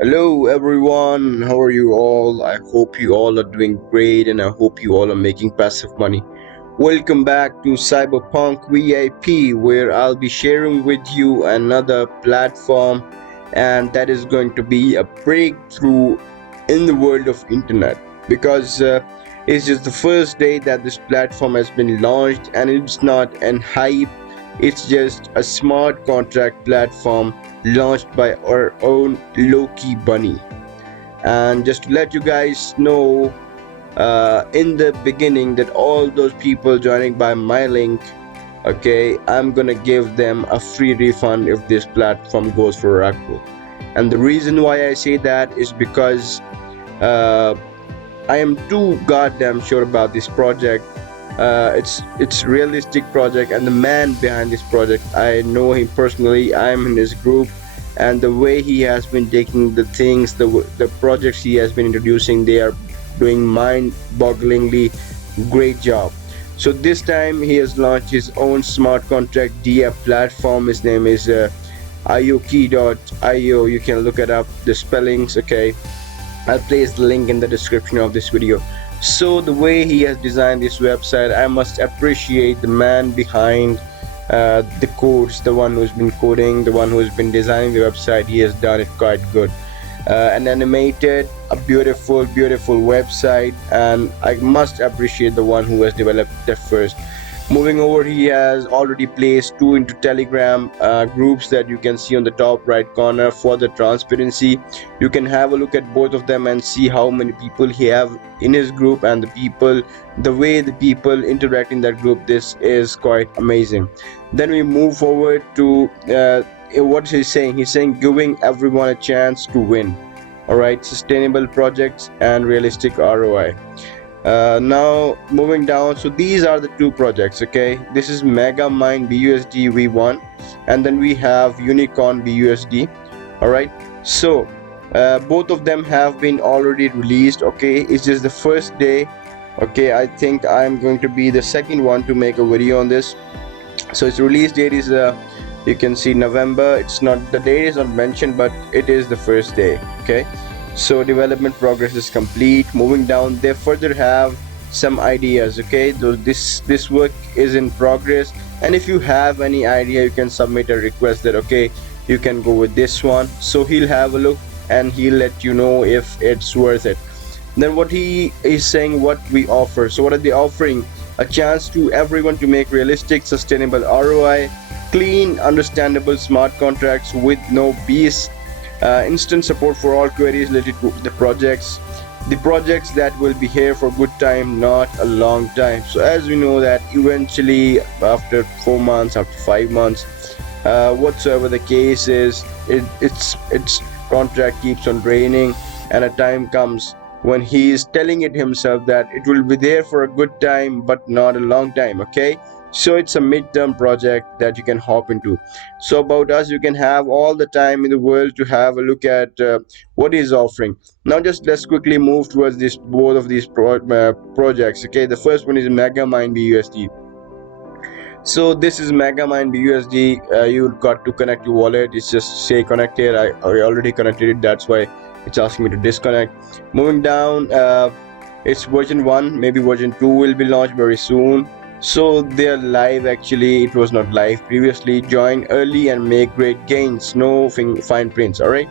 Hello everyone, how are you all? I hope you all are doing great and I hope you all are making passive money. Welcome back to CyberPunk VIP, where I'll be sharing with you another platform, and that is going to be a breakthrough in the world of internet, because it's just the first day that this platform has been launched, and it's not an hype. It's just a smart contract platform launched by our own Lokey Bunny. And just to let you guys know, in the beginning, that all those people joining by my link, okay, I'm gonna give them a free refund if this platform goes for Oracle. And the reason why I say that is because uh, I am too goddamn sure about this project. It's realistic project, and the man behind this project, I know him personally. I'm in his group, and the way he has been taking the things, the projects he has been introducing, they are doing mind-bogglingly great job. So this time he has launched his own smart contract DApp platform. His name is IoKey.io. You can look it up, the spellings. Okay, I'll place the link in the description of this video. So the way he has designed this website, I must appreciate the man behind the codes, the one who's been coding, the one who's been designing the website. He has done it quite good. An animated, a beautiful website, and I must appreciate the one who has developed it first. Moving over, he has already placed two into Telegram groups that you can see on the top right corner. For the transparency, you can have a look at both of them and see how many people he have in his group, and the way the people interact in that group. This is quite amazing. Then we move forward to what he's saying. He's saying giving everyone a chance to win. All right, sustainable projects and realistic ROI. Now moving down, so these are the two projects. Okay, this is MegaMine BUSD V1, and then we have Unicorn BUSD. All right, so both of them have been already released. Okay, it's just the first day. Okay, I think I'm going to be the second one to make a video on this. So its release date is you can see November. It's not, the date is not mentioned, but it is the first day. Okay, so development progress is complete. Moving down, they further have some ideas. Okay, so this work is in progress, and if you have any idea, you can submit a request that okay, you can go with this one. So he'll have a look and he'll let you know if it's worth it. Then what he is saying, what we offer. So what are they offering? A chance to everyone to make realistic, sustainable ROI, clean, understandable smart contracts with no BS, instant support for all queries related to the projects that will be here for good time, not a long time. So as we know that eventually after 4 months, after 5 months, whatsoever the case is, its contract keeps on draining, and a time comes when he is telling it himself that it will be there for a good time but not a long time. Okay, so it's a midterm project that you can hop into. So about us, you can have all the time in the world to have a look at what he's offering. Now just let's quickly move towards this both of these projects. Okay, the first one is MegaMine BUSD. So this is MegaMine BUSD. You got to connect your wallet. It's just say connected. I already connected it. That's why it's asking me to disconnect. Moving down, it's version 1. Maybe version 2 will be launched very soon. So they're live. Actually, it was not live previously. Join early and make great gains. No fine prints. All right.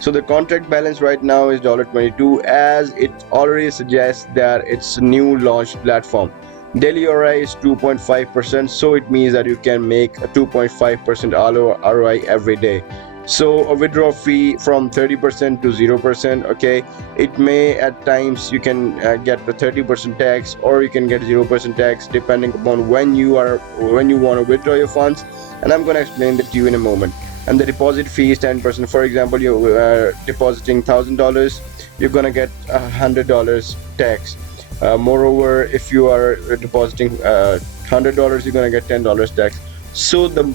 So the contract balance right now is $22, as it already suggests that it's a new launched platform. Daily ROI is 2.5%, so it means that you can make a 2.5% ROI every day. So a withdrawal fee from 30% to 0%. Okay, it may at times you can get the 30% tax, or you can get 0% tax depending upon when you want to withdraw your funds. And I'm going to explain that to you in a moment. And the deposit fee is 10%. For example, you're depositing $1,000, you're gonna get $100 tax. Moreover, if you are depositing $100, you're gonna get $10 tax. So the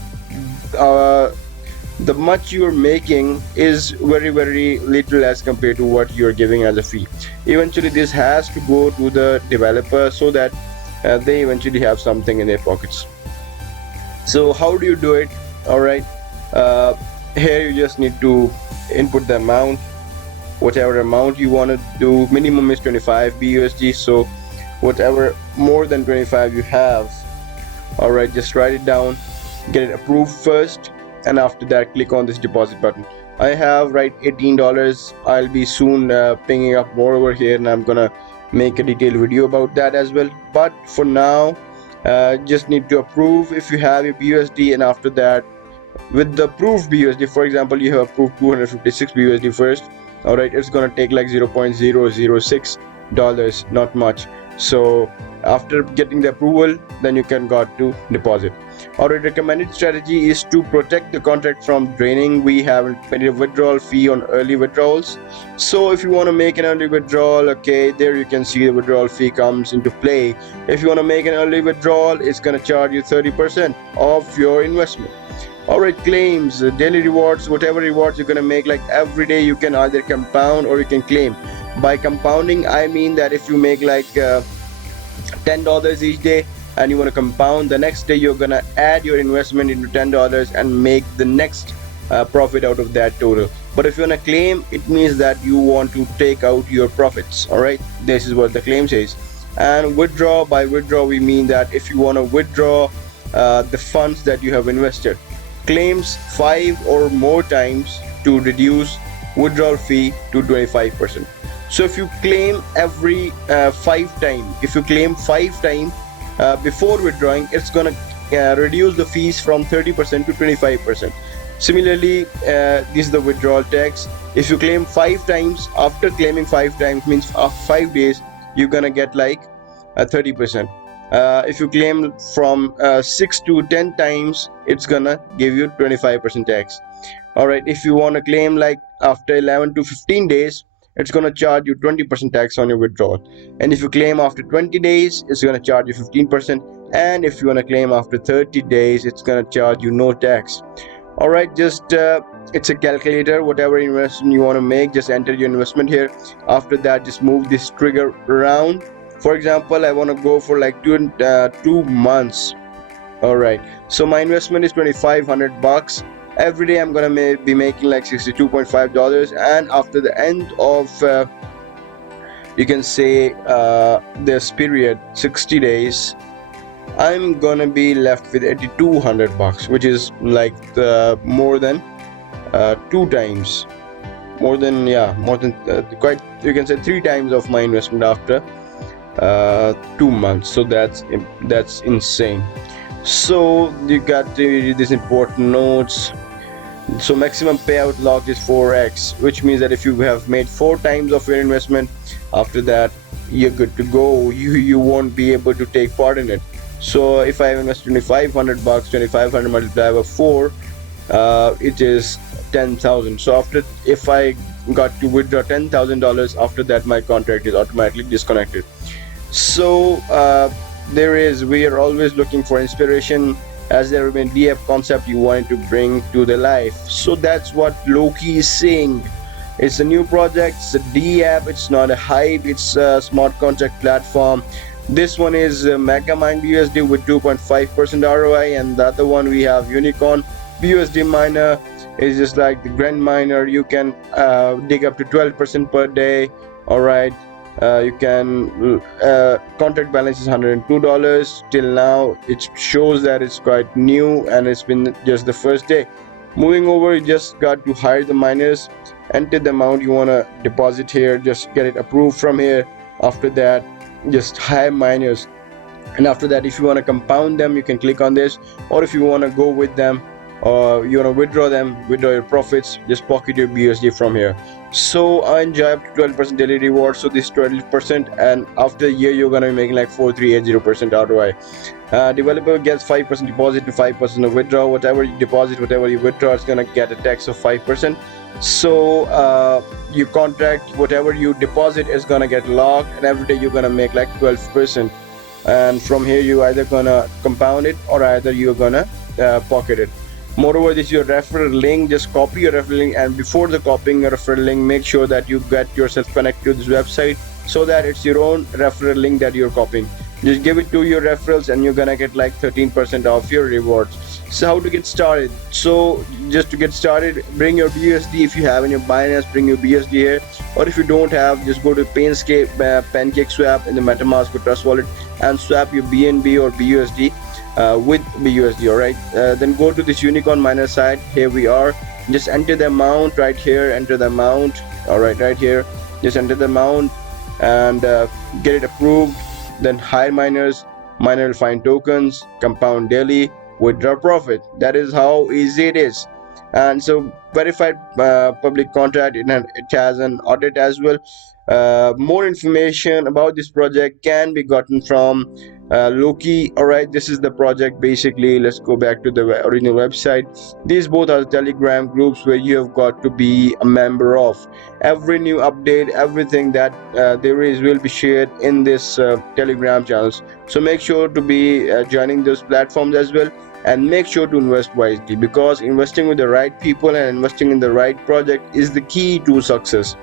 much you're making is very little as compared to what you're giving as a fee. Eventually, this has to go to the developer so that they eventually have something in their pockets. So how do you do it? All right, here you just need to input the amount. whatever amount you want to do. Minimum is 25 BUSD, so whatever more than 25 you have, all right, just write it down, get it approved first, and after that click on this deposit button. I have right $18. I'll be soon pinging up more over here, and I'm gonna make a detailed video about that as well. But for now, just need to approve if you have your BUSD, and after that, with the approved BUSD, for example, you have approved 256 BUSD first, all right, it's gonna take like $0.006, not much. So after getting the approval, then you can go to deposit. Our recommended strategy is to protect the contract from draining. We haven't made a withdrawal fee on early withdrawals, so if you want to make an early withdrawal, okay, there you can see the withdrawal fee comes into play. If you want to make an early withdrawal, it's going to charge you 30% of your investment. Alright, claims, daily rewards, whatever rewards you're gonna make, like every day you can either compound or you can claim. By compounding, I mean that if you make like $10 each day and you want to compound, the next day you're gonna add your investment into $10 and make the next profit out of that total. But if you want to claim, it means that you want to take out your profits. Alright, this is what the claim says. And withdraw, by withdraw we mean that if you want to withdraw the funds that you have invested. Claims 5 or more times to reduce withdrawal fee to 25%. So if you claim every 5 times, if you claim 5 times before withdrawing, it's gonna reduce the fees from 30% to 25%. Similarly, this is the withdrawal tax. If you claim 5 times, after claiming 5 times means after 5 days, you're gonna get like 30%. If you claim from 6 to 10 times, it's gonna give you 25% tax. Alright, if you want to claim like after 11 to 15 days, it's gonna charge you 20% tax on your withdrawal. And if you claim after 20 days, it's gonna charge you 15%. And if you want to claim after 30 days, it's gonna charge you no tax. Alright, just it's a calculator. Whatever investment you want to make, just enter your investment here. After that, just move this trigger around. For example, I want to go for like 2 months. All right, so my investment is $2,500. Every day I'm gonna be making like $62.5, and after the end of you can say this period, 60 days, I'm gonna be left with $8,200, which is like more than 2 times, more than quite, you can say 3 times of my investment after 2 months. So that's insane. So you got to read these important notes. So maximum payout lock is 4x, which means that if you have made 4 times of your investment, after that you're good to go. You won't be able to take part in it. So if I invest $2,500, 2,500 multiplied by 4, it is 10,000. So after, if I got to withdraw $10,000, after that my contract is automatically disconnected. So we are always looking for inspiration, as there have been DApp concept you wanted to bring to the life. So that's what Lokey is saying. It's a new project, it's a DApp, it's not a hype, it's a smart contract platform. This one is MegaMine BUSD with 2.5% ROI, and the other one we have Unicorn BUSD miner. Is just like the grand miner. You can dig up to 12% per day. All right. You can contract balance is $102 till now. It shows that it's quite new and it's been just the first day. Moving over, you just got to hire the miners, enter the amount you want to deposit here, just get it approved from here. After that, just hire miners, and after that, if you want to compound them, you can click on this, or if you want to go with them, or you want to withdraw them, withdraw your profits, just pocket your BUSD from here. So I enjoy up to 12% daily reward. So this 12%, and after a year you're gonna be making like 4380% ROI. Developer gets 5% deposit to 5% of withdraw. Whatever you deposit, whatever you withdraw, it's gonna get a tax of 5%. So you contract, whatever you deposit is gonna get locked, and every day you're gonna make like 12%. And from here you either gonna compound it or either you're gonna pocket it. Moreover, this is your referral link. Just copy your referral link, and before the copying your referral link, make sure that you get yourself connected to this website so that it's your own referral link that you're copying. Just give it to your referrals and you're gonna get like 13% off your rewards. So how to get started? So just to get started, bring your BUSD. If you have in your Binance, bring your BUSD here, or if you don't have, just go to Pancake Swap in the MetaMask or Trust Wallet and swap your BNB or BUSD with BUSD. All right, then go to this Unicorn miner site. Here we are. Just enter the amount right here. Enter the amount. All right here. Just enter the amount and get it approved. Then hire miners. Miner will find tokens, compound daily, withdraw profit. That is how easy it is. And so verified public contract, it has an audit as well. More information about this project can be gotten from Lokey. All right, this is the project basically. Let's go back to the original website. These both are the Telegram groups where you have got to be a member of. Every new update, everything that there is will be shared in this Telegram channels. So make sure to be joining those platforms as well, and make sure to invest wisely, because investing with the right people and investing in the right project is the key to success.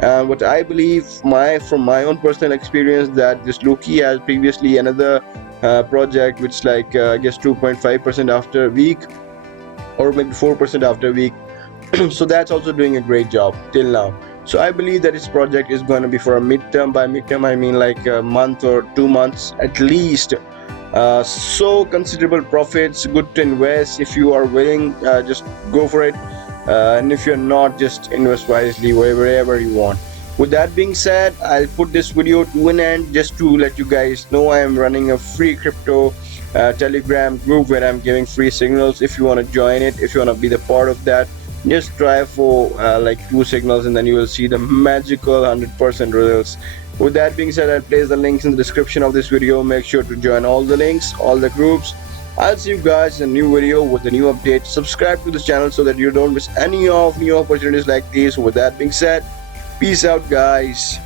What I believe, from my own personal experience, that this Lokey has previously another project which like I guess 2.5% after a week, or maybe 4% after a week. So that's also doing a great job till now. So I believe that this project is going to be for a midterm. By midterm I mean like a month or 2 months at least. So considerable profits, good to invest. If you are willing, just go for it, and if you're not, just invest wisely wherever you want. With that being said, I'll put this video to an end. Just to let you guys know, I am running a free crypto Telegram group where I'm giving free signals. If you want to join it, if you want to be the part of that, just try for like 2 signals, and then you will see the magical 100% results. With that being said, I'll place the links in the description of this video. Make sure to join all the links, all the groups. I'll see you guys in a new video with a new update. Subscribe to this channel so that you don't miss any of new opportunities like these. With that being said, peace out guys.